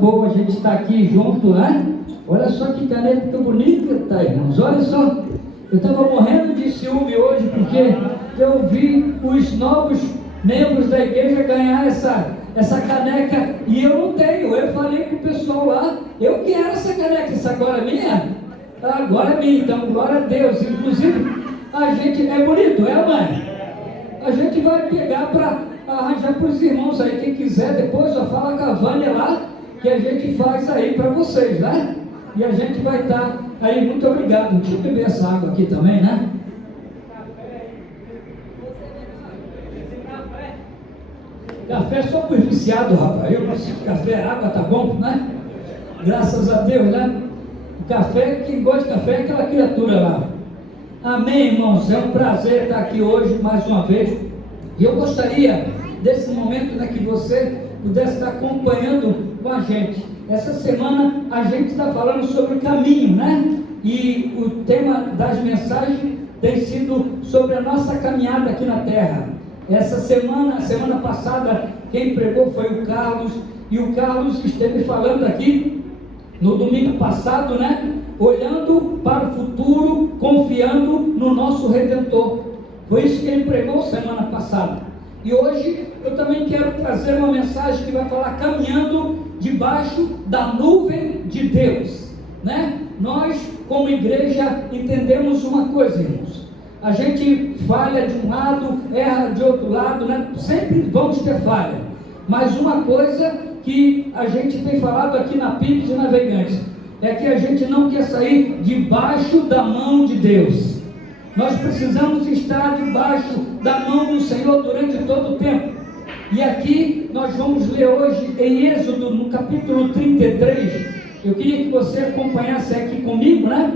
Boa, a gente está aqui junto, né? Olha só que caneta tão bonita, irmãos. Olha só, eu estava morrendo de ciúme hoje porque eu vi os novos membros da igreja ganhar essa caneca e eu não tenho. Eu falei para o pessoal lá, eu quero essa caneca, essa agora é minha? Agora é minha, então glória a Deus. Inclusive, a gente, é bonito, é, mãe? A gente vai pegar para arranjar para os irmãos aí, quem quiser, depois só fala com a Vânia lá, que a gente faz aí para vocês, né? E a gente vai estar aí, muito obrigado. Deixa eu beber essa água aqui também, né? Café só por viciado, rapaz. Eu preciso de café, água tá bom, né? Graças a Deus, né? O café, quem gosta de café é aquela criatura lá. Amém, irmãos? É um prazer estar aqui hoje, mais uma vez. E eu gostaria, desse momento, né, que você pudesse estar acompanhando com a gente. Essa semana a gente está falando sobre o caminho, né? E o tema das mensagens tem sido sobre a nossa caminhada aqui na terra. Essa semana, a semana passada, quem pregou foi o Carlos, e o Carlos esteve falando aqui no domingo passado, né? Olhando para o futuro, confiando no nosso Redentor. Foi isso que ele pregou semana passada. E hoje eu também quero trazer uma mensagem que vai falar caminhando debaixo da nuvem de Deus, né? Nós, como igreja, entendemos uma coisa, irmãos. A gente falha de um lado, erra de outro lado, né? Sempre vamos ter falha. Mas uma coisa que a gente tem falado aqui na Pires e Navegantes é que a gente não quer sair debaixo da mão de Deus. Nós precisamos estar debaixo da mão do Senhor durante todo o tempo. E aqui nós vamos ler hoje em Êxodo, no capítulo 33. Eu queria que você acompanhasse aqui comigo, né?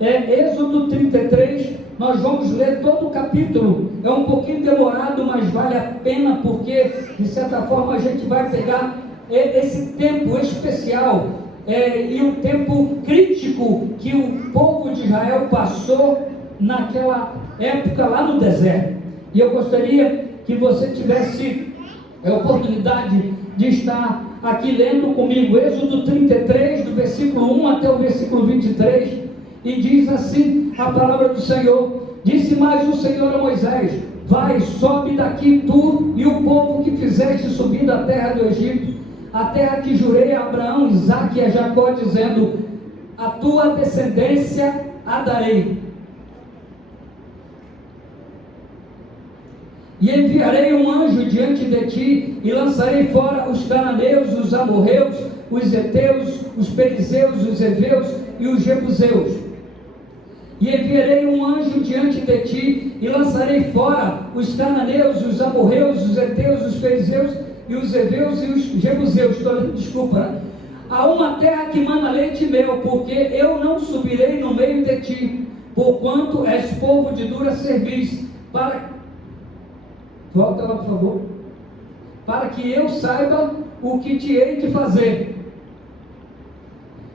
Êxodo 33, nós vamos ler todo o capítulo. É um pouquinho demorado, mas vale a pena, porque de certa forma a gente vai pegar esse tempo especial e um tempo crítico que o povo de Israel passou naquela época lá no deserto. E eu gostaria que você tivesse a oportunidade de estar aqui lendo comigo Êxodo 33, do versículo 1 até o versículo 23, e diz assim a palavra do Senhor: disse mais o Senhor a Moisés: vai, sobe daqui tu e o povo que fizeste subir da terra do Egito, a terra que jurei a Abraão, Isaque e a Jacó, dizendo: a tua descendência a darei. E enviarei um anjo diante de ti, e lançarei fora os cananeus, os amorreus, os heteus, os perizeus, os heveus e os jebuseus. E enviarei um anjo diante de ti, e lançarei fora os cananeus, os amorreus, os heteus, os perizeus e os heveus e os jebuseus. Desculpa. Há uma terra que mana leite e mel, porque eu não subirei no meio de ti, porquanto és povo de dura cerviz, volta lá, por favor. Para que eu saiba o que te hei de fazer.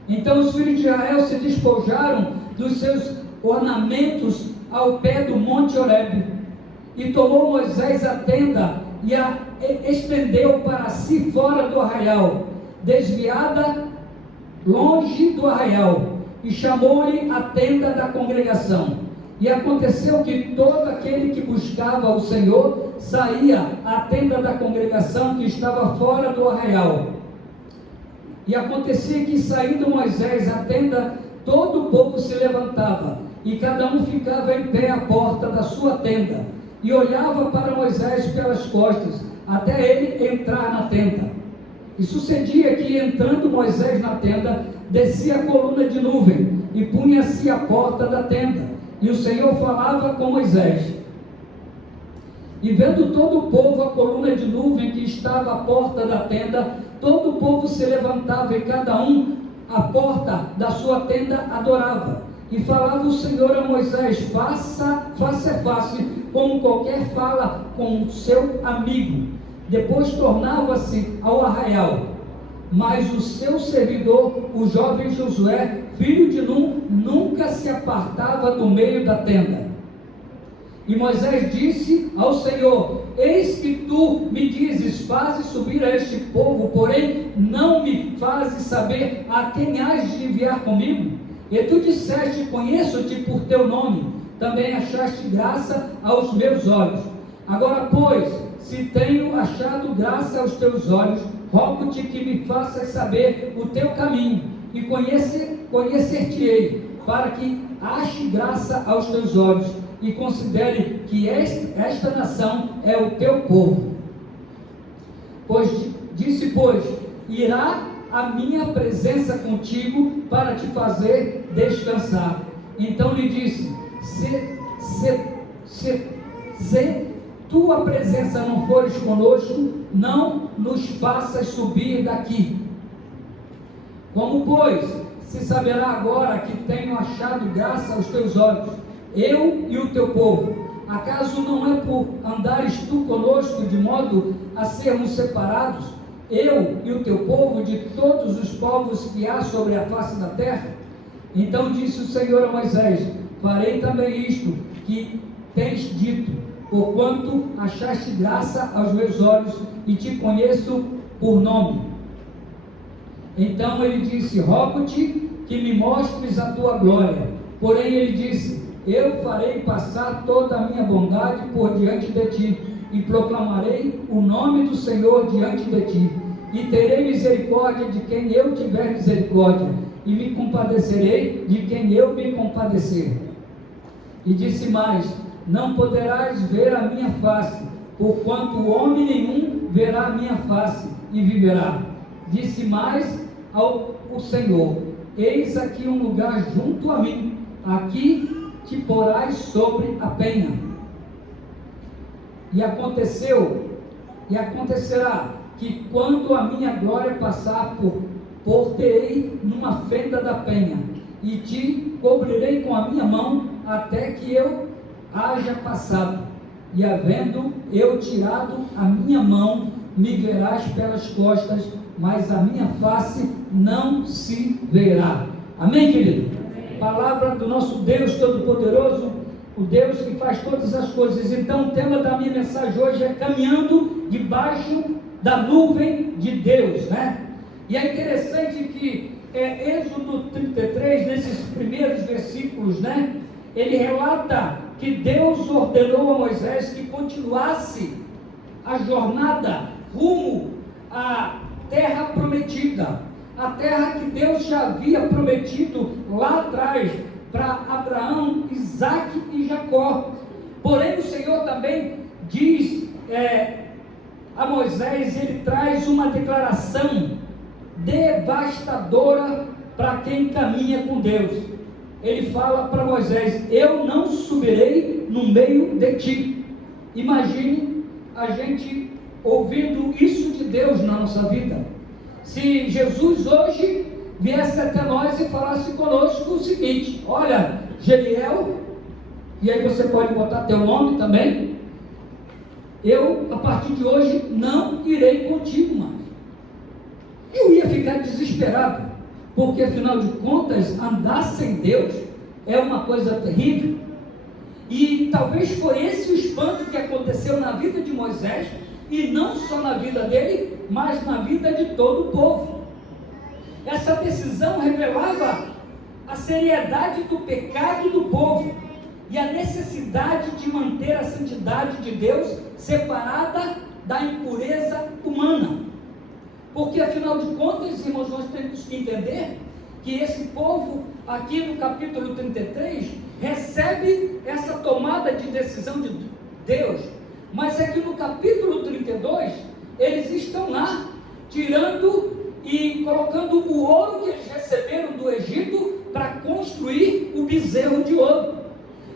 Então os filhos de Israel se despojaram dos seus ornamentos ao pé do monte Horebe. E tomou Moisés a tenda e a estendeu para si fora do arraial, desviada longe do arraial, e chamou-lhe a tenda da congregação. E aconteceu que todo aquele que buscava o Senhor saía à tenda da congregação que estava fora do arraial. E acontecia que, saindo Moisés à tenda, todo o povo se levantava, e cada um ficava em pé à porta da sua tenda, e olhava para Moisés pelas costas, até ele entrar na tenda. E sucedia que, entrando Moisés na tenda, descia a coluna de nuvem, e punha-se à porta da tenda. E o Senhor falava com Moisés. E vendo todo o povo a coluna de nuvem que estava à porta da tenda, todo o povo se levantava, e cada um à porta da sua tenda adorava. E falava o Senhor a Moisés face a face, como qualquer fala com o seu amigo. Depois tornava-se ao arraial. Mas o seu servidor, o jovem Josué, filho de Nun, nunca se apartava do meio da tenda. E Moisés disse ao Senhor: Eis que tu me dizes, fazes subir a este povo, porém não me fazes saber a quem has de enviar comigo. E tu disseste, conheço-te por teu nome, também achaste graça aos meus olhos. Agora, pois, se tenho achado graça aos teus olhos, rogo-te que me faças saber o teu caminho, e conhecer-te-ei, para que ache graça aos teus olhos, e considere que esta nação é o teu povo. Disse, irá a minha presença contigo para te fazer descansar. Então lhe disse, se tua presença não fores conosco, não nos faças subir daqui. Como, pois, se saberá agora que tenho achado graça aos teus olhos, eu e o teu povo? Acaso não é por andares tu conosco de modo a sermos separados, eu e o teu povo, de todos os povos que há sobre a face da terra? Então disse o Senhor a Moisés, farei também isto que tens dito, porquanto achaste graça aos meus olhos e te conheço por nome. Então ele disse, rogo-te que me mostres a tua glória. Porém ele disse, eu farei passar toda a minha bondade por diante de ti, e proclamarei o nome do Senhor diante de ti, e terei misericórdia de quem eu tiver misericórdia, e me compadecerei de quem eu me compadecer. E disse mais, não poderás ver a minha face, porquanto homem nenhum verá a minha face e viverá. Disse mais ao Senhor, eis aqui um lugar junto a mim, aqui te porás sobre a penha. E acontecerá que quando a minha glória passar por-te-ei numa fenda da penha, e te cobrirei com a minha mão até que eu haja passado, e havendo eu tirado a minha mão, me verás pelas costas, mas a minha face não se verá. Amém, querido? Amém. Palavra do nosso Deus Todo-Poderoso, o Deus que faz todas as coisas. Então o tema da minha mensagem hoje é caminhando debaixo da nuvem de Deus, né? E é interessante que Êxodo 33, nesses primeiros versículos, né? Ele relata que Deus ordenou a Moisés que continuasse a jornada rumo à terra prometida, a terra que Deus já havia prometido lá atrás para Abraão, Isaque e Jacó. Porém o Senhor também diz a Moisés, ele traz uma declaração devastadora para quem caminha com Deus. Ele fala para Moisés, eu não subirei no meio de ti. Imagine a gente ouvindo isso de Deus na nossa vida. Se Jesus hoje viesse até nós e falasse conosco o seguinte, olha, Geliel, e aí você pode botar teu nome também, eu a partir de hoje não irei contigo mais. Eu ia ficar desesperado, porque afinal de contas andar sem Deus é uma coisa terrível. E talvez foi esse o espanto que aconteceu na vida de Moisés, e não só na vida dele, mas na vida de todo o povo. Essa decisão revelava a seriedade do pecado do povo e a necessidade de manter a santidade de Deus separada da impureza humana. Porque afinal de contas, irmãos, nós temos que entender que esse povo, aqui no capítulo 33, recebe essa tomada de decisão de Deus, mas aqui no capítulo 32, eles estão lá, tirando e colocando o ouro que eles receberam do Egito para construir o bezerro de ouro.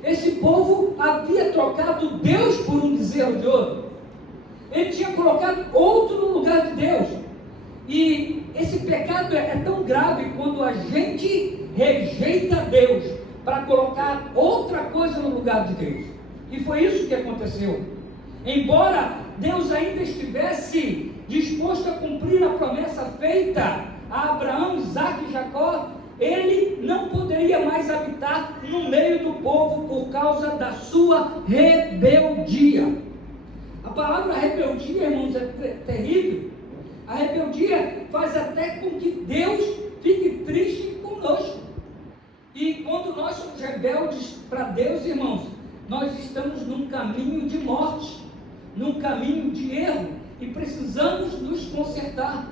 Esse povo havia trocado Deus por um bezerro de ouro. Ele tinha colocado outro no lugar de Deus. E esse pecado é tão grave quando a gente rejeita Deus para colocar outra coisa no lugar de Deus. E foi isso que aconteceu. Embora Deus ainda estivesse disposto a cumprir a promessa feita a Abraão, Isaque e Jacó, ele não poderia mais habitar no meio do povo por causa da sua rebeldia. A palavra rebeldia, irmãos, é terrível. A rebeldia faz até com que Deus fique triste conosco. E quando nós somos rebeldes para Deus, irmãos, nós estamos num caminho de morte, num caminho de erro, e precisamos nos consertar.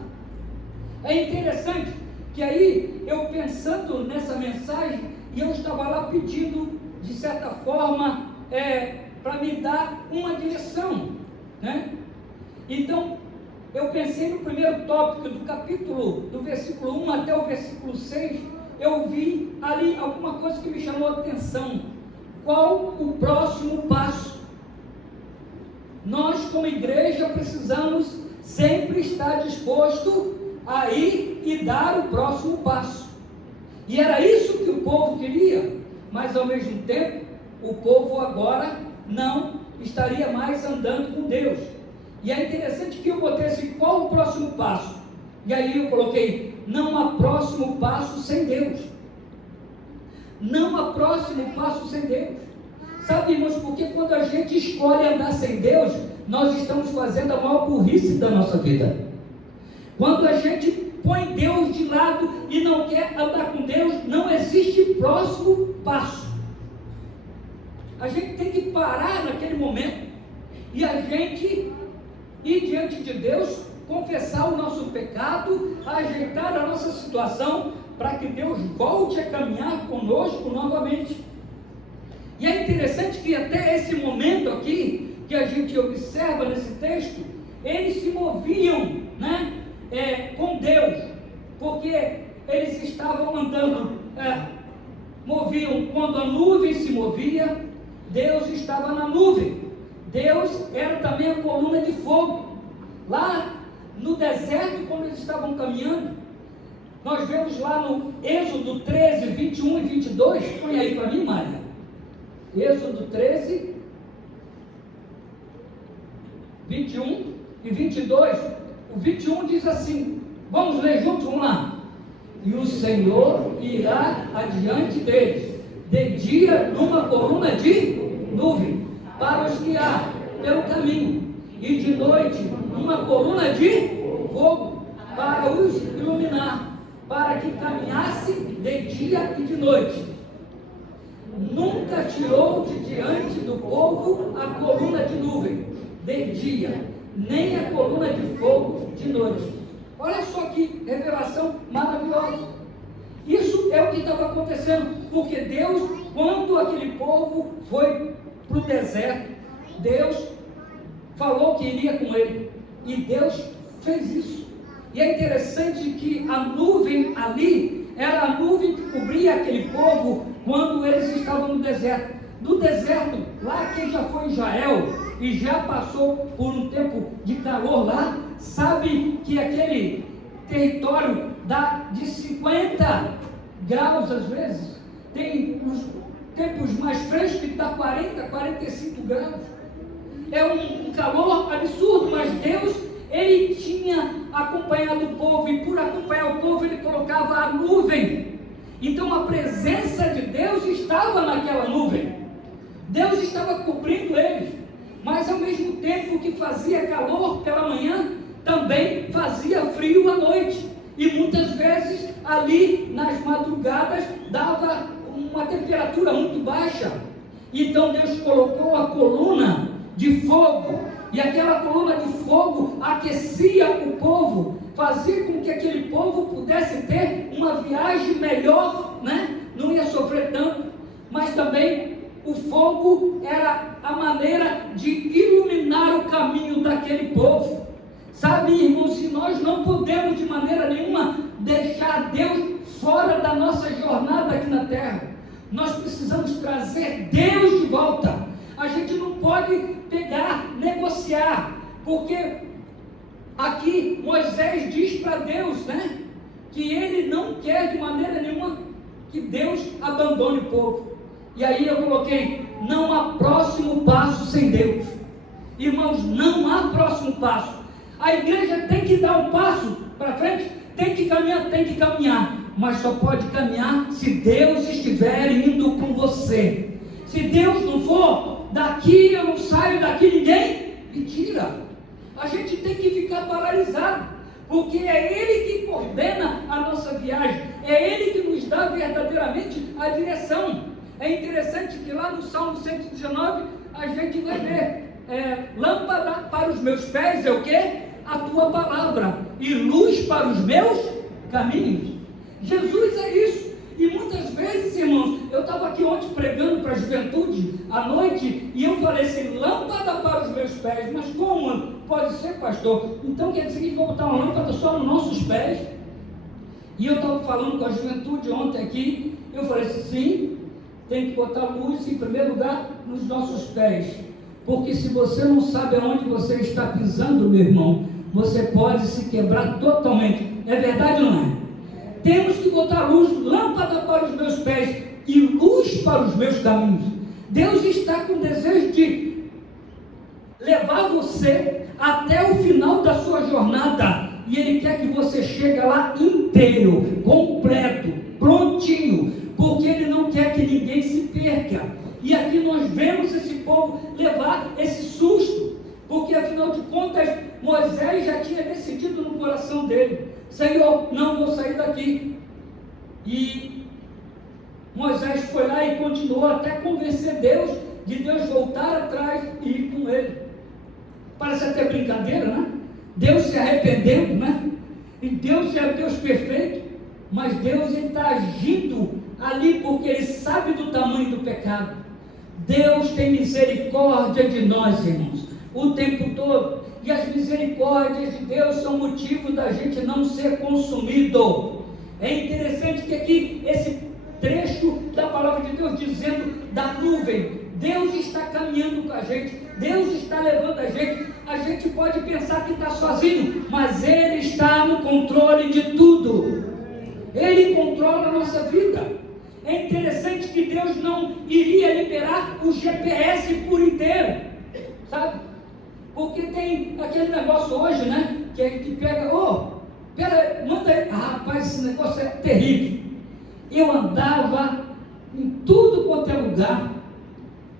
É interessante que aí, eu pensando nessa mensagem, e eu estava lá pedindo, de certa forma, para me dar uma direção, né? Então, eu pensei no primeiro tópico do capítulo, do versículo 1 até o versículo 6, eu vi ali alguma coisa que me chamou a atenção. Qual o próximo passo? Nós, como igreja, precisamos sempre estar disposto a ir e dar o próximo passo. E era isso que o povo queria, mas ao mesmo tempo, o povo agora não estaria mais andando com Deus. E é interessante que eu botei assim, qual o próximo passo? E aí eu coloquei, não há próximo passo sem Deus. Não há próximo passo sem Deus. Sabe, irmãos, porque quando a gente escolhe andar sem Deus, nós estamos fazendo a maior burrice da nossa vida. Quando a gente põe Deus de lado e não quer andar com Deus, não existe próximo passo. A gente tem que parar naquele momento e a gente ir diante de Deus, confessar o nosso pecado, ajeitar a nossa situação, para que Deus volte a caminhar conosco novamente. E é interessante que até esse momento aqui, que a gente observa nesse texto, eles se moviam, né, com Deus, porque eles estavam andando, moviam quando a nuvem se movia, Deus estava na nuvem. Deus era também a coluna de fogo. Lá no deserto, quando eles estavam caminhando, nós vemos lá no Êxodo 13, 21 e 22, põe aí para mim, Maria. Êxodo 13, 21 e 22. O 21 diz assim, vamos ler juntos, vamos lá. E o Senhor irá adiante deles, de dia numa coluna de nuvem, para os guiar pelo caminho, e de noite uma coluna de fogo, para os iluminar, para que caminhasse de dia e de noite. Nunca tirou de diante do povo a coluna de nuvem de dia, nem a coluna de fogo de noite. Olha só que revelação maravilhosa. Isso é o que estava acontecendo, porque Deus, quando aquele povo foi para o deserto, Deus falou que iria com ele, e Deus fez isso. E é interessante que a nuvem ali, era a nuvem que cobria aquele povo quando eles estavam no deserto. Do deserto, lá quem já foi em Israel e já passou por um tempo de calor lá, sabe que aquele território dá de 50 graus às vezes. Tem os tempos mais frescos que dá 40, 45 graus. É um calor absurdo, mas Deus, ele tinha acompanhado o povo, e por acompanhar o povo ele colocava a nuvem. Então a presença de Deus estava naquela nuvem. Deus estava cobrindo eles, mas ao mesmo tempo que fazia calor pela manhã, também fazia frio à noite. E muitas vezes ali nas madrugadas dava uma temperatura muito baixa. Então Deus colocou a coluna de fogo, e aquela coluna de fogo aquecia o povo, fazia com que aquele povo pudesse ter uma viagem melhor, né? Não ia sofrer tanto, mas também o fogo era a maneira de iluminar o caminho daquele povo. Sabe, irmãos, se nós não podemos de maneira nenhuma deixar Deus fora da nossa jornada aqui na terra, nós precisamos trazer Deus de volta. A gente não pode pegar, negociar, porque aqui Moisés diz para Deus, né, que ele não quer de maneira nenhuma que Deus abandone o povo. E aí eu coloquei, não há próximo passo sem Deus. Irmãos, não há próximo passo. A igreja tem que dar um passo para frente, tem que caminhar, mas só pode caminhar se Deus estiver indo com você. Se Deus não for, daqui eu não saio daqui, ninguém Mentira! A gente tem que ficar paralisado, porque é Ele que coordena a nossa viagem, é Ele que nos dá verdadeiramente a direção. É interessante que lá no Salmo 119 a gente vai ver, lâmpada para os meus pés é o quê? A tua palavra, e luz para os meus caminhos. Jesus é isso. E muitas vezes, irmãos, eu estava aqui ontem pregando para a juventude à noite, e eu falei assim, lâmpada para os meus pés. Mas como pode ser, pastor? Então quer dizer que vou botar uma lâmpada só nos nossos pés? E eu estava falando com a juventude ontem aqui, eu falei assim, sim, tem que botar luz em primeiro lugar nos nossos pés. Porque se você não sabe aonde você está pisando, meu irmão, você pode se quebrar totalmente. É verdade ou não é? Temos que botar luz, lâmpada para os meus pés e luz para os meus caminhos. Deus está com desejo de levar você até o final da sua jornada. E Ele quer que você chegue lá inteiro, completo, prontinho. Porque Ele não quer que ninguém se perca. E aqui nós vemos esse povo levar esse susto. Porque afinal de contas, Moisés já tinha decidido no coração dele: Senhor, não vou sair daqui. E Moisés foi lá e continuou até convencer Deus de Deus voltar atrás e ir com ele. Parece até brincadeira, né? Deus se arrependendo, né? E Deus é Deus perfeito, mas Deus está agindo ali porque Ele sabe do tamanho do pecado. Deus tem misericórdia de nós, irmãos, o tempo todo. E as misericórdias de Deus são motivo da gente não ser consumido. É interessante que aqui, esse trecho da palavra de Deus dizendo da nuvem, Deus está caminhando com a gente, Deus está levando a gente pode pensar que está sozinho, mas Ele está no controle de tudo. Ele controla a nossa vida. É interessante que Deus não iria liberar o GPS por inteiro, sabe? Porque tem aquele negócio hoje, né? Que a gente pega, pera, manda aí. Rapaz, esse negócio é terrível. Eu andava em tudo quanto é lugar,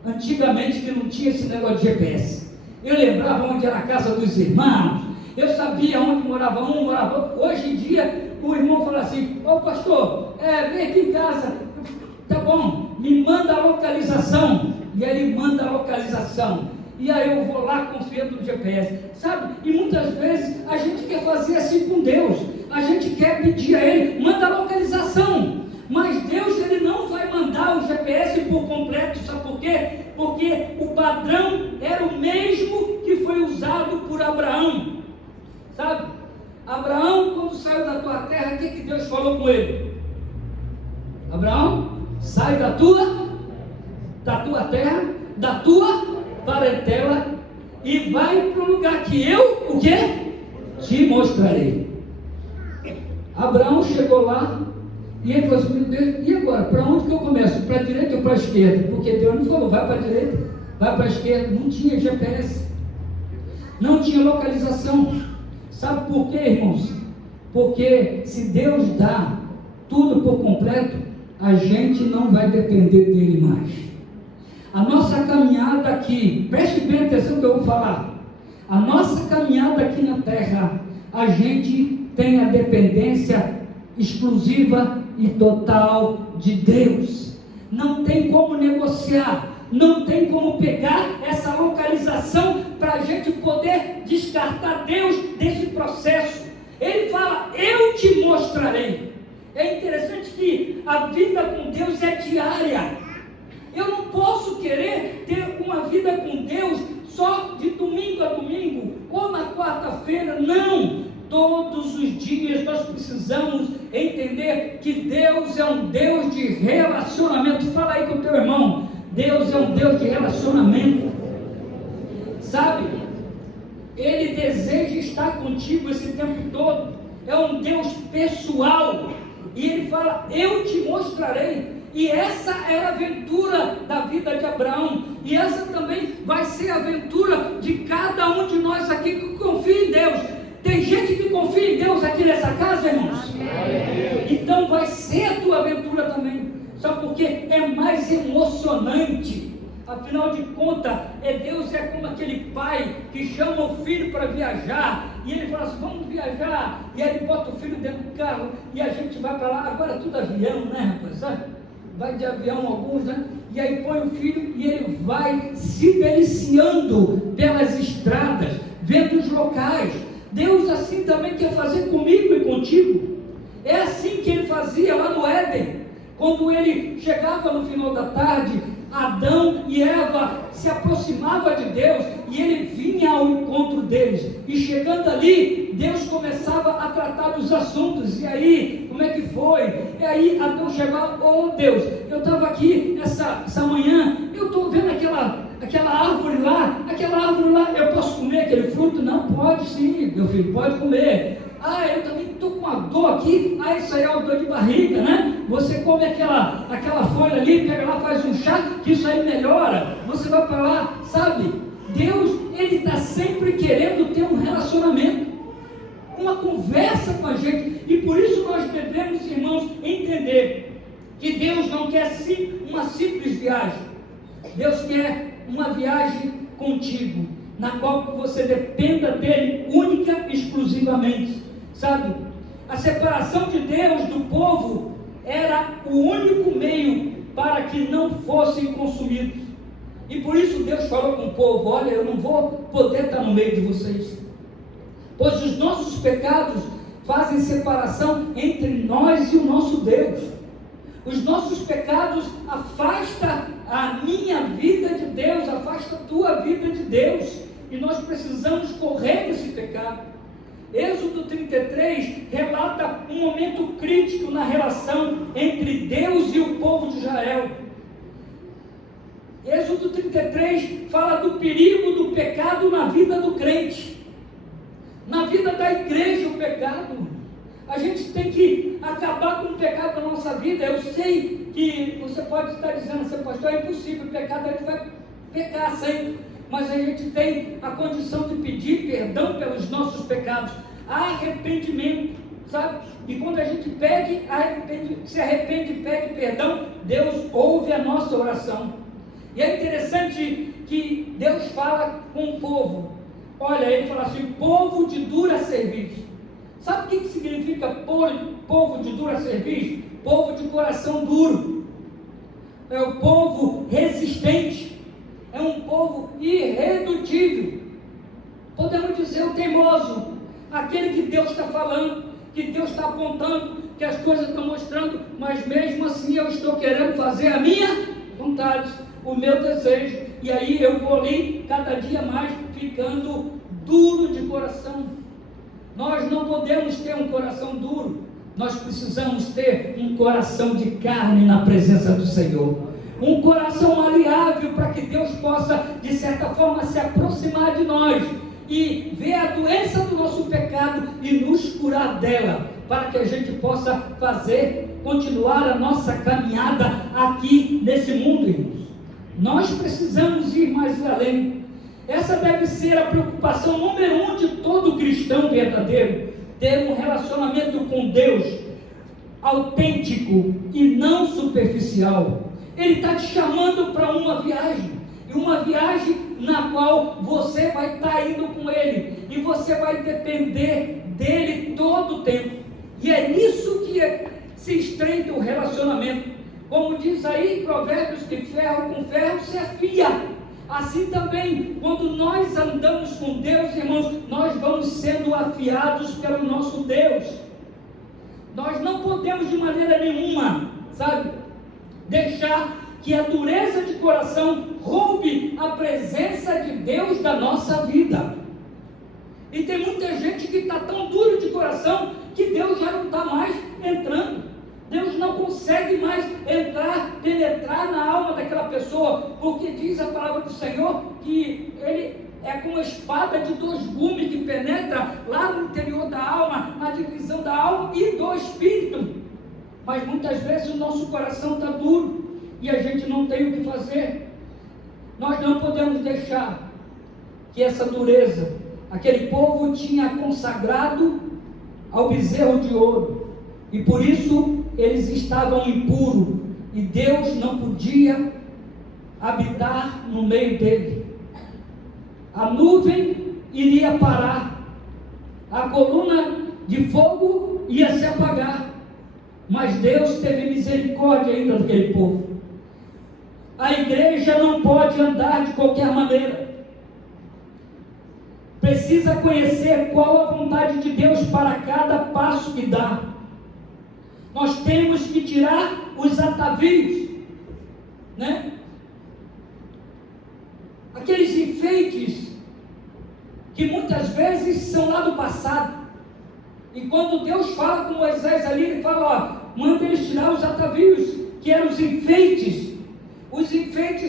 antigamente, que não tinha esse negócio de GPS. Eu lembrava onde era a casa dos irmãos, eu sabia onde morava um, morava outro. Hoje em dia, o irmão fala assim: ô pastor, vem aqui em casa. Tá bom, me manda a localização. E aí ele manda a localização. E aí eu vou lá confiando no GPS, sabe? E muitas vezes a gente quer fazer assim com Deus. A gente quer pedir a Ele, manda a localização. Mas Deus, Ele não vai mandar o GPS por completo, sabe por quê? Porque o padrão era o mesmo que foi usado por Abraão, sabe? Abraão, quando saiu da tua terra, o que Deus falou com ele? Abraão, sai da tua terra, da tua parentela e vai para o lugar que eu, o quê? Te mostrarei. Abraão chegou lá e ele falou assim: meu Deus, e agora? Para onde que eu começo? Para a direita ou para a esquerda? Porque Deus não falou, vai para a direita, vai para a esquerda. Não tinha GPS, não tinha localização. Sabe por quê, irmãos? Porque se Deus dá tudo por completo, a gente não vai depender dele mais. A nossa caminhada aqui, preste bem atenção que eu vou falar. A nossa caminhada aqui na terra, a gente tem a dependência exclusiva e total de Deus. Não tem como negociar, não tem como pegar essa localização para a gente poder descartar Deus desse processo. Ele fala: eu te mostrarei. É interessante que a vida com Deus é diária. Eu não posso querer ter uma vida com Deus só de domingo a domingo, ou na quarta-feira. Não! Todos os dias nós precisamos entender que Deus é um Deus de relacionamento. Fala aí com o teu irmão: Deus é um Deus de relacionamento. Sabe? Ele deseja estar contigo esse tempo todo. É um Deus pessoal. E ele fala: eu te mostrarei. E essa era a aventura da vida de Abraão. E essa também vai ser a aventura de cada um de nós aqui que confia em Deus. Tem gente que confia em Deus aqui nessa casa, irmãos? Então vai ser a tua aventura também. Só porque é mais emocionante. Afinal de contas, Deus é como aquele pai que chama o filho para viajar, e ele fala assim, vamos viajar, e aí ele bota o filho dentro do carro, e a gente vai para lá, agora é tudo avião, né, rapaz, sabe? Vai de avião alguns, né? E aí põe o filho e ele vai se deliciando pelas estradas, vendo os locais. Deus assim também quer fazer comigo e contigo. É assim que ele fazia lá no Éden, quando ele chegava no final da tarde, Adão e Eva se aproximavam de Deus e ele vinha ao encontro deles, e chegando ali, Deus começava a tratar dos assuntos. E aí, como é que foi? E aí Adão chegava, oh Deus, eu estava aqui essa manhã, eu estou vendo aquela árvore lá, eu posso comer aquele fruto? Não, pode sim, meu filho, pode comer. Ah, eu também estou com uma dor aqui. Ah, isso aí é uma dor de barriga, né? Você come aquela folha ali, pega lá, faz um chá, que isso aí melhora. Você vai para lá, sabe? Deus, Ele está sempre querendo ter um relacionamento, uma conversa com a gente. E por isso nós devemos, irmãos, entender que Deus não quer uma simples viagem. Deus quer uma viagem contigo, na qual você dependa dele única e exclusivamente. Sabe, a separação de Deus do povo era o único meio para que não fossem consumidos. E por isso Deus falou com o povo, olha, eu não vou poder estar no meio de vocês, pois os nossos pecados fazem separação entre nós e o nosso Deus. Os nossos pecados afastam a minha vida de Deus, afasta a tua vida de Deus, e nós precisamos correr desse pecado. Êxodo 33 relata um momento crítico na relação entre Deus e o povo de Israel. Êxodo 33 fala do perigo do pecado na vida do crente, na vida da igreja. O pecado, a gente tem que acabar com o pecado na nossa vida. Eu sei que você pode estar dizendo assim, pastor, é impossível, o pecado a gente vai pecar sempre, mas a gente tem a condição de pedir perdão pelos nossos pecados, arrependimento, sabe? E quando a gente se arrepende e pede perdão, Deus ouve a nossa oração. E é interessante que Deus fala com o povo. Olha, ele fala assim, povo de dura cerviz. Sabe o que significa povo de dura cerviz? Povo de coração duro. É o povo resistente. É um povo irredutível. Podemos dizer o teimoso, aquele que Deus está falando, que Deus está apontando, que as coisas estão mostrando, mas mesmo assim eu estou querendo fazer a minha vontade, o meu desejo, e aí eu vou ali cada dia mais ficando duro de coração. Nós não podemos ter um coração duro, nós precisamos ter um coração de carne na presença do Senhor, um coração maleável, para que Deus possa de certa forma se aproximar de nós e ver a doença do nosso pecado e nos curar dela, para que a gente possa continuar a nossa caminhada aqui nesse mundo, irmãos. Nós precisamos ir mais além. Essa deve ser a preocupação número 1 de todo cristão verdadeiro, ter um relacionamento com Deus autêntico e não superficial. Ele está te chamando para uma viagem, e uma viagem na qual você vai estar indo com Ele, e você vai depender dEle todo o tempo, e é nisso que se estreita o relacionamento. Como diz aí em Provérbios, que ferro com ferro se afia. Assim também, quando nós andamos com Deus, irmãos, nós vamos sendo afiados pelo nosso Deus. Nós não podemos de maneira nenhuma, sabe, deixar que a dureza de coração roube a presença de Deus da nossa vida. E tem muita gente que está tão duro de coração que Deus já não está mais entrando. Deus não consegue mais penetrar na alma daquela pessoa, porque diz a palavra do Senhor que Ele é como uma espada de 2 gumes que penetra lá no interior da alma, na divisão da alma e do espírito. Mas muitas vezes o nosso coração está duro e a gente não tem o que fazer. Nós não podemos deixar que essa dureza, aquele povo tinha consagrado ao bezerro de ouro, e por isso eles estavam impuros, e Deus não podia habitar no meio dele. A nuvem iria parar, a coluna de fogo ia se apagar, mas Deus teve misericórdia ainda daquele povo. A igreja não pode andar de qualquer maneira, precisa conhecer qual a vontade de Deus para cada passo que dá. Nós temos que tirar os atavios, né? Aqueles enfeites que muitas vezes são lá do passado. E quando Deus fala com Moisés ali, ele fala, ó, manda eles tirar os atavios, que eram os enfeites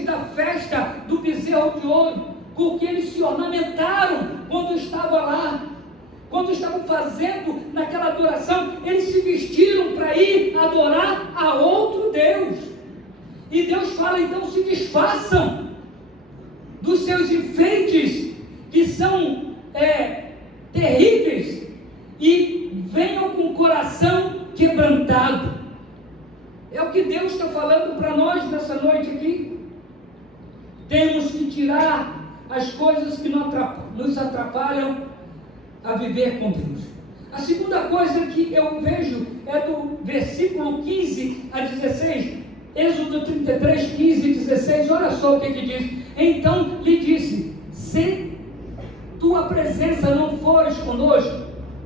da festa do bezerro de ouro, com que eles se ornamentaram quando estavam lá, quando estavam fazendo naquela adoração, eles se vestiram para ir adorar a outro Deus. E Deus fala, então se desfaçam dos seus enfeites, que são terríveis, e venham com o coração quebrantado. É o que Deus está falando para nós nessa noite aqui. Temos que tirar as coisas que nos atrapalham a viver com Deus. A segunda coisa que eu vejo é do versículo 15 a 16, Êxodo 33, 15 e 16, olha só o que diz. Então lhe disse, se tua presença não fores conosco,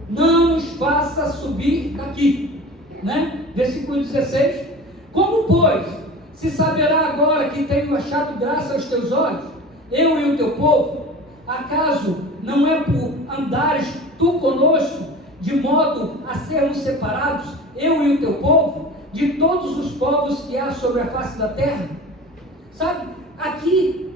não nos faça subir daqui, né? Versículo 16, como pois, se saberá agora que tenho achado graça aos teus olhos, eu e o teu povo, acaso não é por andares tu conosco, de modo a sermos separados, eu e o teu povo, de todos os povos que há sobre a face da terra? Sabe, aqui,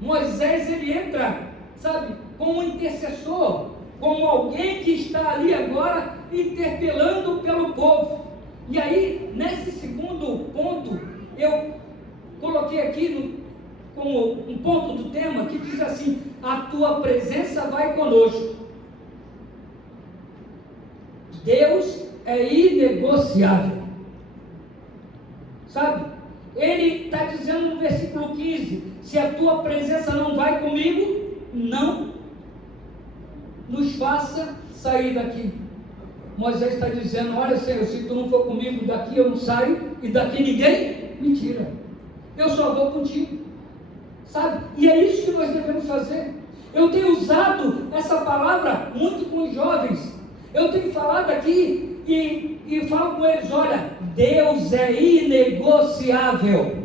Moisés, ele entra, sabe, como intercessor, como alguém que está ali agora, interpelando pelo povo. E aí, nesse segundo ponto, eu coloquei aqui como um ponto do tema, que diz assim, a tua presença vai conosco. Deus é inegociável, sabe? Ele está dizendo no versículo 15, se a tua presença não vai comigo, não nos faça sair daqui. Moisés está dizendo, olha Senhor, se tu não for comigo, daqui eu não saio, e daqui ninguém me tira, eu só vou contigo, sabe? E é isso que nós devemos fazer. Eu tenho usado essa palavra muito com os jovens, eu tenho falado aqui e falo com eles, olha, Deus é inegociável,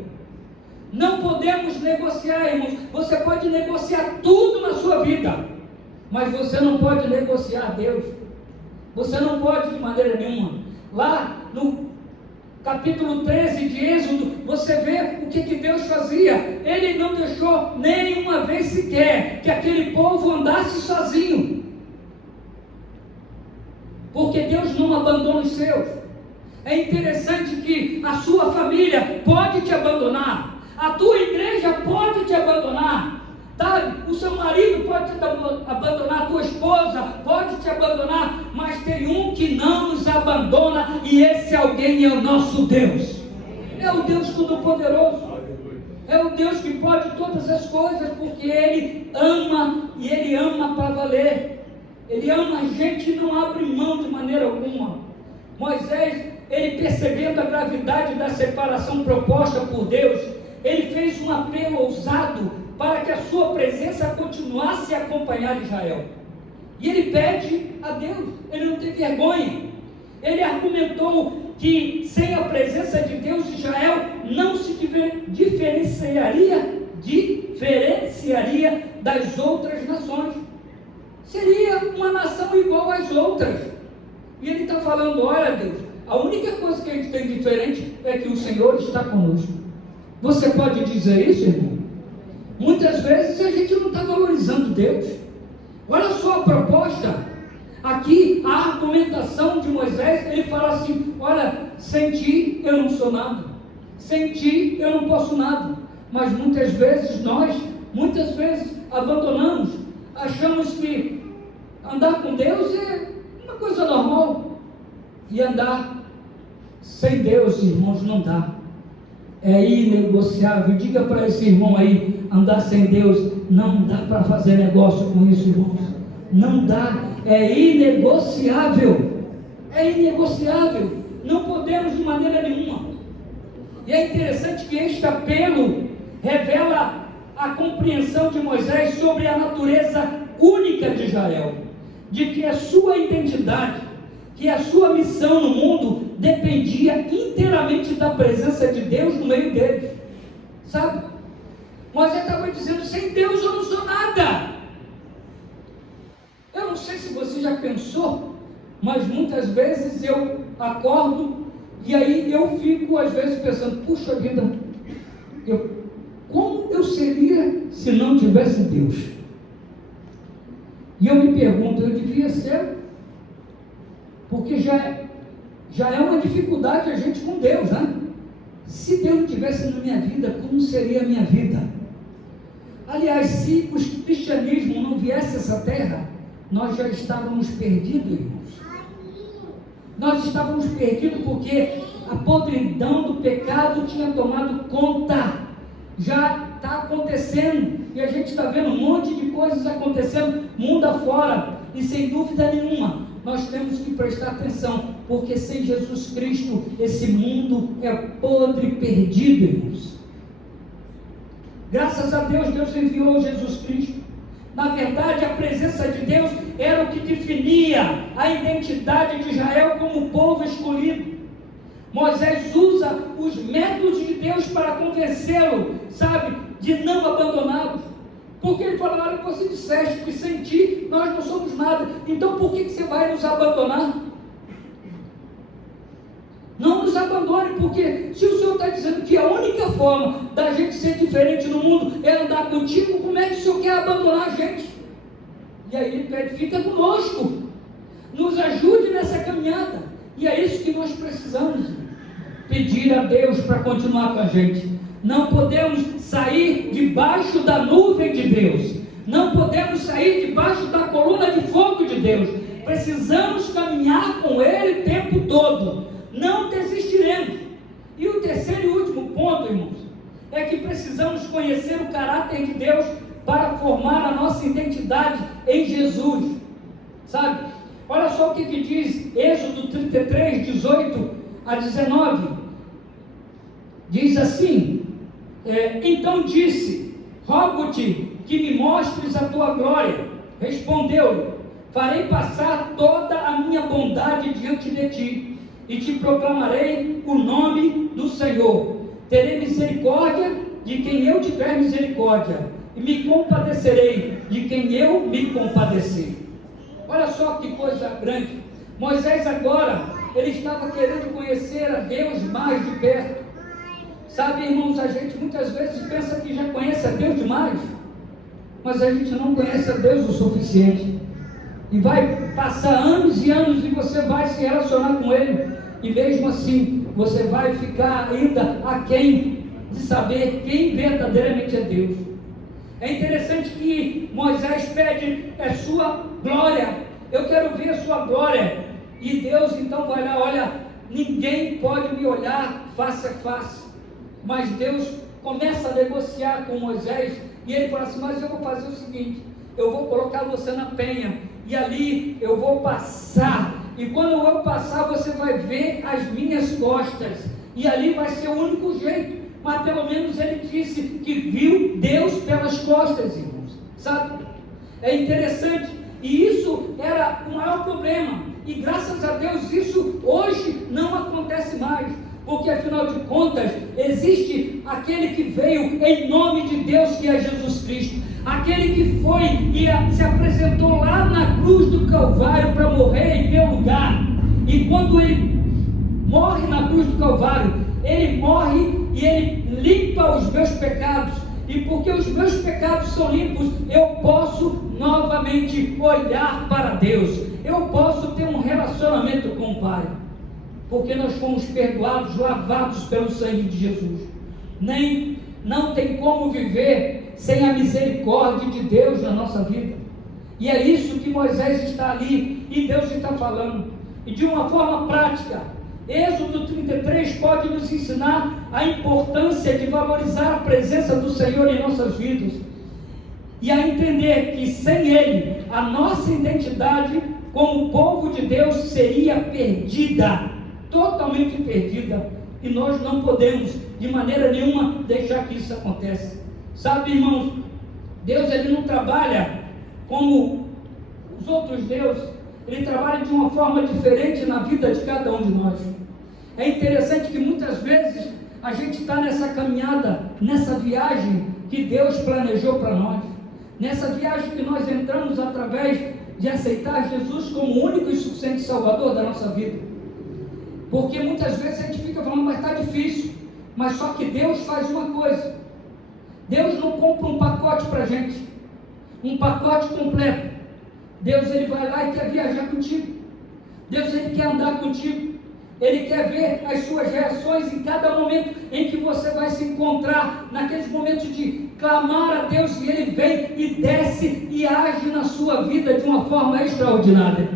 não podemos negociar, irmãos. Você pode negociar tudo na sua vida, mas você não pode negociar Deus, você não pode de maneira nenhuma. Lá no capítulo 13 de Êxodo, você vê o que Deus fazia. Ele não deixou nenhuma vez sequer que aquele povo andasse sozinho, porque Deus não abandona os seus. É interessante que a sua família pode te abandonar, a tua igreja pode te abandonar, tá? O seu marido pode te abandonar, a tua esposa pode te abandonar, mas tem um que não nos abandona, e esse alguém é o nosso Deus. É o Deus Todo-Poderoso, é o Deus que pode todas as coisas, porque Ele ama, e Ele ama para valer. Ele ama a gente e não abre mão de maneira alguma. Moisés, ele percebendo a gravidade da separação proposta por Deus, ele fez um apelo ousado para que a sua presença continuasse a acompanhar Israel. E ele pede a Deus, ele não tem vergonha. Ele argumentou que sem a presença de Deus, Israel não se diferenciaria das outras nações. Seria uma nação igual às outras. E ele está falando, olha Deus, a única coisa que a gente tem diferente é que o Senhor está conosco. Você pode dizer isso, irmão? Muitas vezes a gente não está valorizando Deus. Olha só a proposta. Aqui a argumentação de Moisés, ele fala assim, olha, sem ti eu não sou nada, sem ti eu não posso nada. Mas muitas vezes nós, abandonamos, achamos que andar com Deus é uma coisa normal, e andar sem Deus, irmãos, não dá. é inegociável. Diga para esse irmão aí, andar sem Deus, não dá para fazer negócio com isso, irmãos. Não dá, é inegociável. É inegociável. Não podemos de maneira nenhuma. E é interessante que este apelo revela a compreensão de Moisés sobre a natureza única de Israel, de que a sua identidade, que a sua missão no mundo dependia inteiramente da presença de Deus no meio deles, sabe? Moisés estava dizendo, sem Deus eu não sou nada. Eu não sei se você já pensou, mas muitas vezes eu acordo e aí eu fico às vezes pensando, puxa vida, como eu seria se não tivesse Deus? E eu me pergunto, eu devia ser, porque já é uma dificuldade a gente com Deus, né? Se Deus estivesse na minha vida, como seria a minha vida? Aliás, se o cristianismo não viesse a essa terra, nós já estávamos perdidos, irmãos. Nós estávamos perdidos porque a podridão do pecado tinha tomado conta. Já está acontecendo, e a gente está vendo um monte de coisas acontecendo mundo afora, e sem dúvida nenhuma, nós temos que prestar atenção, porque sem Jesus Cristo, esse mundo é podre e perdido, irmãos. Graças a Deus, Deus enviou Jesus Cristo. Na verdade, a presença de Deus era o que definia a identidade de Israel como povo escolhido. Moisés usa os métodos de Deus para convencê-lo, sabe, de não abandoná-lo. Porque ele fala, olha, você disseste que sem ti nós não somos nada, então por que você vai nos abandonar? Não nos abandone, porque se o Senhor está dizendo que a única forma da gente ser diferente no mundo é andar contigo, como é que o Senhor quer abandonar a gente? E aí ele pede, fica conosco, nos ajude nessa caminhada. E é isso que nós precisamos, pedir a Deus para continuar com a gente. Não podemos sair debaixo da nuvem de Deus, não podemos sair debaixo da coluna de fogo de Deus. Precisamos caminhar com Ele o tempo todo, não desistiremos. E o terceiro e último ponto, irmãos, é que precisamos conhecer o caráter de Deus para formar a nossa identidade em Jesus, sabe? Olha só o que diz Êxodo 33, 18 a 19, diz assim, então disse, rogo-te que me mostres a tua glória. Respondeu-lhe, farei passar toda a minha bondade diante de ti, e te proclamarei o nome do Senhor. Terei misericórdia de quem eu tiver misericórdia, e me compadecerei de quem eu me compadecer. Olha só que coisa grande. Moisés agora, ele estava querendo conhecer a Deus mais de perto. Sabe, irmãos, a gente muitas vezes pensa que já conhece a Deus demais, mas a gente não conhece a Deus o suficiente. E vai passar anos e anos e você vai se relacionar com Ele, e mesmo assim, você vai ficar ainda aquém de saber quem verdadeiramente é Deus. É interessante que Moisés pede a sua glória. Eu quero ver a sua glória. E Deus então vai lá, olha, ninguém pode me olhar face a face. Mas Deus começa a negociar com Moisés, e ele fala assim, mas eu vou fazer o seguinte, eu vou colocar você na penha, e ali eu vou passar, e quando eu passar você vai ver as minhas costas, e ali vai ser o único jeito. Mas pelo menos ele disse que viu Deus pelas costas, irmãos, sabe? É interessante, e isso era o maior problema, e graças a Deus isso hoje não acontece mais, porque afinal de contas existe aquele que veio em nome de Deus, que é Jesus Cristo, aquele que foi e se apresentou lá na cruz do Calvário para morrer em meu lugar. E quando ele morre na cruz do Calvário, ele morre e ele limpa os meus pecados, e porque os meus pecados são limpos, eu posso novamente olhar para Deus, eu posso ter um relacionamento com o Pai, porque nós fomos perdoados, lavados pelo sangue de Jesus. Não tem como viver sem a misericórdia de Deus na nossa vida. E é isso que Moisés está ali, e Deus está falando. E de uma forma prática, Êxodo 33 pode nos ensinar a importância de valorizar a presença do Senhor em nossas vidas e a entender que sem Ele, a nossa identidade como povo de Deus seria perdida, totalmente perdida, e nós não podemos de maneira nenhuma deixar que isso aconteça. Sabe, irmãos, Deus ele não trabalha como os outros deuses, Ele trabalha de uma forma diferente na vida de cada um de nós. É interessante que muitas vezes a gente está nessa caminhada, nessa viagem que Deus planejou para nós, nessa viagem que nós entramos através de aceitar Jesus como o único e suficiente Salvador da nossa vida. Porque muitas vezes a gente fica falando, mas está difícil. Mas só que Deus faz uma coisa: Deus não compra um pacote para a gente, um pacote completo. Deus ele vai lá e quer viajar contigo. Deus ele quer andar contigo. Ele quer ver as suas reações em cada momento em que você vai se encontrar, naqueles momentos de clamar a Deus, e Ele vem e desce e age na sua vida de uma forma extraordinária.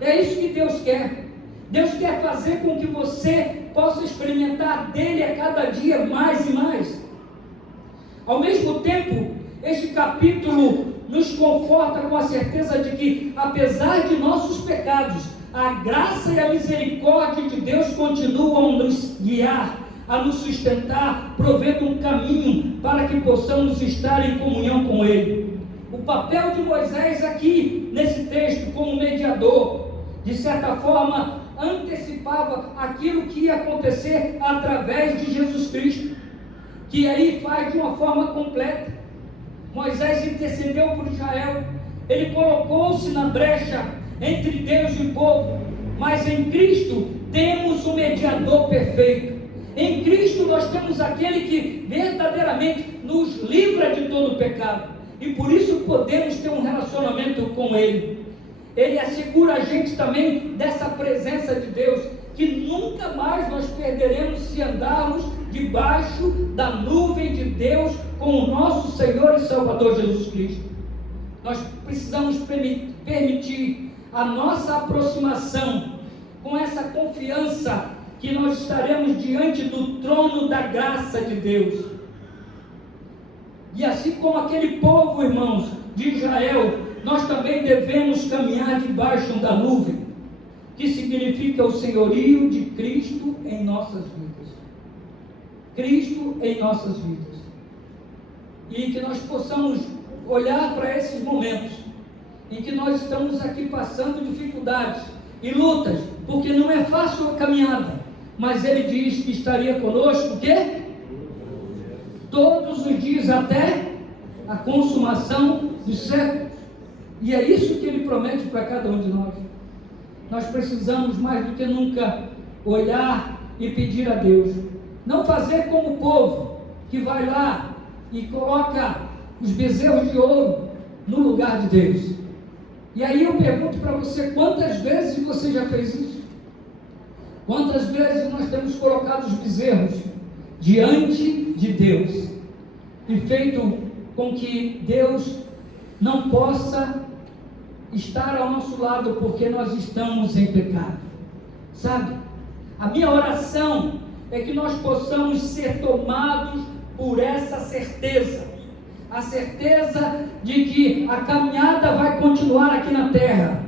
É isso que Deus quer. Deus quer fazer com que você possa experimentar dele a cada dia mais e mais. Ao mesmo tempo, este capítulo nos conforta com a certeza de que, apesar de nossos pecados, a graça e a misericórdia de Deus continuam a nos guiar, a nos sustentar, provendo um caminho para que possamos estar em comunhão com Ele. O papel de Moisés aqui, nesse texto, como mediador, de certa forma, antecipava aquilo que ia acontecer através de Jesus Cristo, que aí faz de uma forma completa. Moisés intercedeu por Israel, ele colocou-se na brecha entre Deus e o povo, mas em Cristo temos um mediador perfeito. Em Cristo nós temos aquele que verdadeiramente nos livra de todo o pecado, e por isso podemos ter um relacionamento com Ele. Ele assegura a gente também dessa presença de Deus, que nunca mais nós perderemos se andarmos debaixo da nuvem de Deus com o nosso Senhor e Salvador Jesus Cristo. Nós precisamos permitir a nossa aproximação com essa confiança que nós estaremos diante do trono da graça de Deus. E assim como aquele povo, irmãos, de Israel, nós também devemos caminhar debaixo da nuvem, que significa o senhorio de Cristo em nossas vidas. Cristo em nossas vidas. E que nós possamos olhar para esses momentos em que nós estamos aqui passando dificuldades e lutas, porque não é fácil a caminhada, mas Ele diz que estaria conosco, o quê? Todos os dias até a consumação do século. E é isso que Ele promete para cada um de nós. Nós precisamos mais do que nunca olhar e pedir a Deus. Não fazer como o povo que vai lá e coloca os bezerros de ouro no lugar de Deus. E aí eu pergunto para você, quantas vezes você já fez isso? Quantas vezes nós temos colocado os bezerros diante de Deus e feito com que Deus não possa estar ao nosso lado porque nós estamos em pecado? Sabe? A minha oração é que nós possamos ser tomados por essa certeza. A certeza de que a caminhada vai continuar aqui na terra,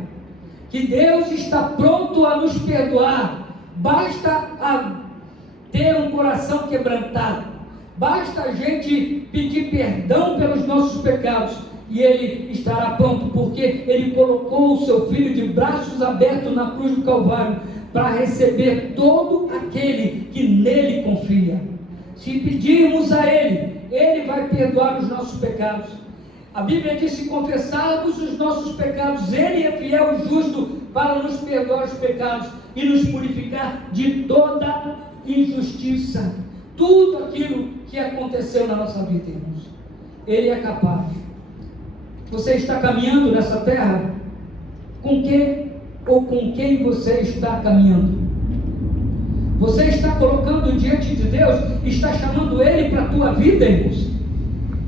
que Deus está pronto a nos perdoar. Basta ter um coração quebrantado, basta a gente pedir perdão pelos nossos pecados, e Ele estará pronto, porque Ele colocou o seu Filho de braços abertos na cruz do Calvário, para receber todo aquele que nele confia. Se pedirmos a Ele, Ele vai perdoar os nossos pecados. A Bíblia diz: se confessarmos os nossos pecados, Ele é fiel e justo para nos perdoar os pecados e nos purificar de toda injustiça. Tudo aquilo que aconteceu na nossa vida, irmãos, Ele é capaz. Você está caminhando nessa terra? Com quem ou com quem você está caminhando? Você está colocando diante de Deus, está chamando Ele para a tua vida, irmãos?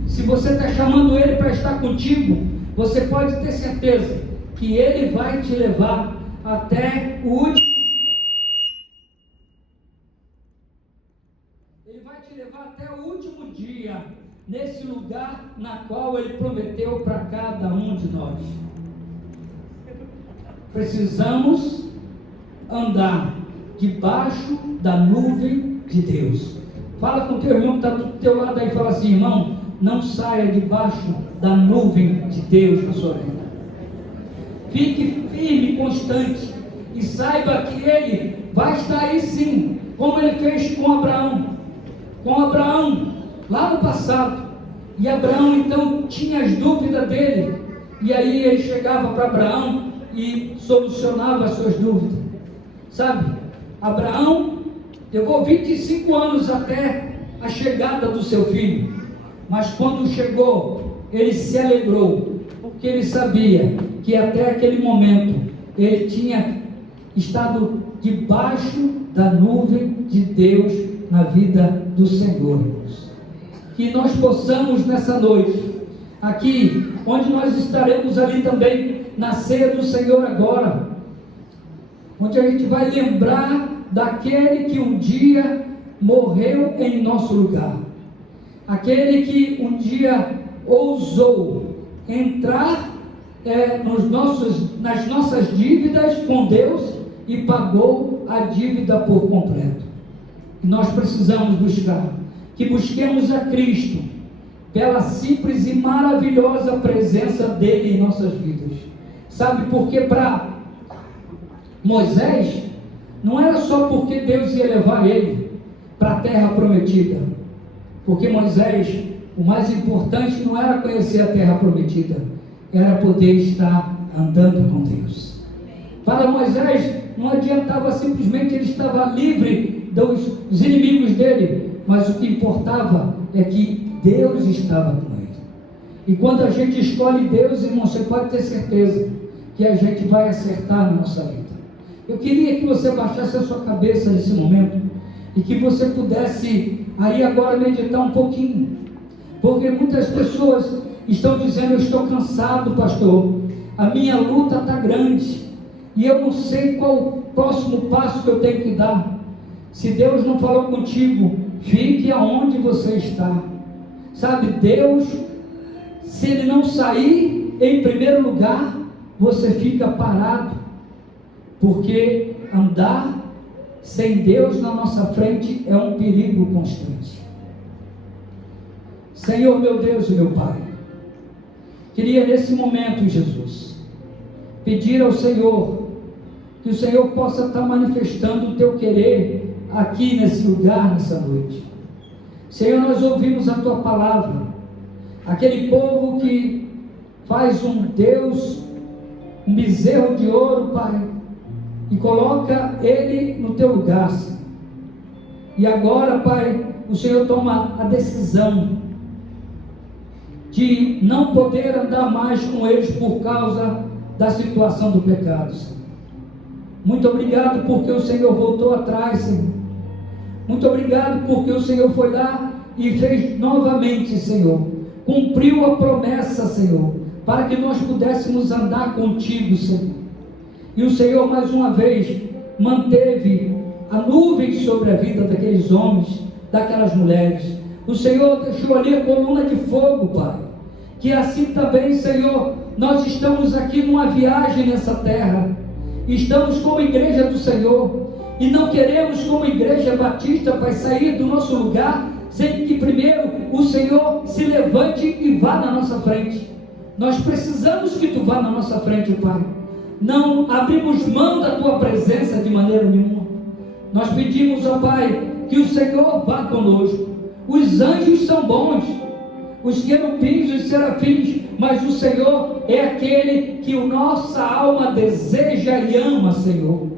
Se você está chamando Ele para estar contigo, você pode ter certeza que Ele vai te levar até o último dia Ele vai te levar até o último dia, nesse lugar na qual Ele prometeu para cada um de nós. Precisamos andar debaixo da nuvem de Deus. Fala com o teu irmão que está do teu lado aí e fala assim: irmão, não saia debaixo da nuvem de Deus na sua vida. Fique firme e constante e saiba que Ele vai estar aí sim, como Ele fez com Abraão. Com Abraão, lá no passado. E Abraão então tinha as dúvidas dele, e aí ele chegava para Abraão e solucionava as suas dúvidas. Sabe, Abraão levou 25 anos até a chegada do seu filho, mas quando chegou, ele se alegrou, porque ele sabia que até aquele momento ele tinha estado debaixo da nuvem de Deus na vida do Senhor. Que nós possamos nessa noite, aqui, onde nós estaremos ali também, na ceia do Senhor agora, onde a gente vai lembrar daquele que um dia morreu em nosso lugar, aquele que um dia ousou entrar nas nossas dívidas com Deus e pagou a dívida por completo. E nós precisamos que busquemos a Cristo pela simples e maravilhosa presença dele em nossas vidas. Sabe, porque para Moisés não era só porque Deus ia levar ele para a terra prometida, porque Moisés, o mais importante não era conhecer a terra prometida, era poder estar andando com Deus. Para Moisés não adiantava simplesmente ele estava livre dos inimigos dele, mas o que importava é que Deus estava com ele. E quando a gente escolhe Deus, irmão, você pode ter certeza que a gente vai acertar na nossa vida. Eu queria que você baixasse a sua cabeça nesse momento e que você pudesse aí agora meditar um pouquinho, porque muitas pessoas estão dizendo: eu estou cansado, pastor, a minha luta está grande e eu não sei qual o próximo passo que eu tenho que dar. Se Deus não falou contigo, fique aonde você está. Sabe, Deus, se Ele não sair em primeiro lugar, você fica parado, porque andar sem Deus na nossa frente é um perigo constante. Senhor, meu Deus e meu Pai, queria nesse momento, Jesus, pedir ao Senhor que o Senhor possa estar manifestando o teu querer aqui nesse lugar, nessa noite. Senhor, nós ouvimos a tua palavra, aquele povo que faz um Deus, um bezerro de ouro, Pai, e coloca ele no teu lugar, Senhor. E agora, Pai, o Senhor toma a decisão de não poder andar mais com eles por causa da situação do pecado, Senhor. Muito obrigado porque o Senhor voltou atrás, Senhor. Muito obrigado porque o Senhor foi lá e fez novamente, Senhor. Cumpriu a promessa, Senhor, para que nós pudéssemos andar contigo, Senhor. E o Senhor mais uma vez manteve a nuvem sobre a vida daqueles homens, daquelas mulheres. O Senhor deixou ali a coluna de fogo, Pai. Que assim também, Senhor, nós estamos aqui numa viagem nessa terra. Estamos como igreja do Senhor. E não queremos, como igreja batista, Pai, sair do nosso lugar sem que primeiro o Senhor se levante e vá na nossa frente. Nós precisamos que Tu vá na nossa frente, Pai. Não abrimos mão da Tua presença de maneira nenhuma. Nós pedimos ao Pai que o Senhor vá conosco. Os anjos são bons, os querubins, os serafins, mas o Senhor é aquele que a nossa alma deseja e ama, Senhor.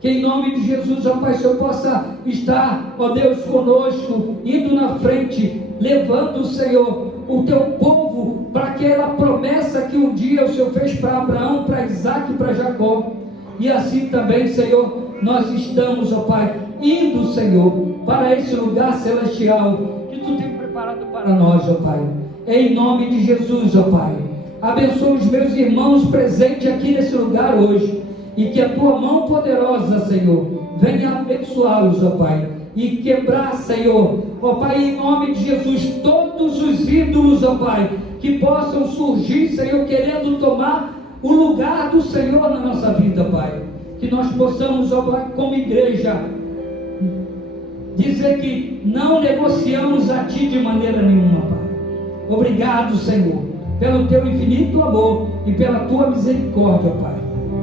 Que em nome de Jesus, ó Pai, o Senhor possa estar, ó Deus, conosco, indo na frente, levando, Senhor, o Teu povo para aquela promessa que um dia o Senhor fez para Abraão, para Isaac e para Jacó. E assim também, Senhor, nós estamos, ó Pai, indo, Senhor, para esse lugar celestial que Tu tem preparado para nós, ó Pai. Em nome de Jesus, ó Pai, abençoa os meus irmãos presentes aqui nesse lugar hoje, e que a Tua mão poderosa, Senhor, venha abençoá-los, ó Pai, e quebrar, Senhor, ó Pai, em nome de Jesus, todos os ídolos, ó Pai, que possam surgir, Senhor, querendo tomar o lugar do Senhor na nossa vida, Pai. Que nós possamos, ó Pai, como igreja, dizer que não negociamos a Ti de maneira nenhuma, Pai. Obrigado, Senhor, pelo Teu infinito amor e pela Tua misericórdia, Pai.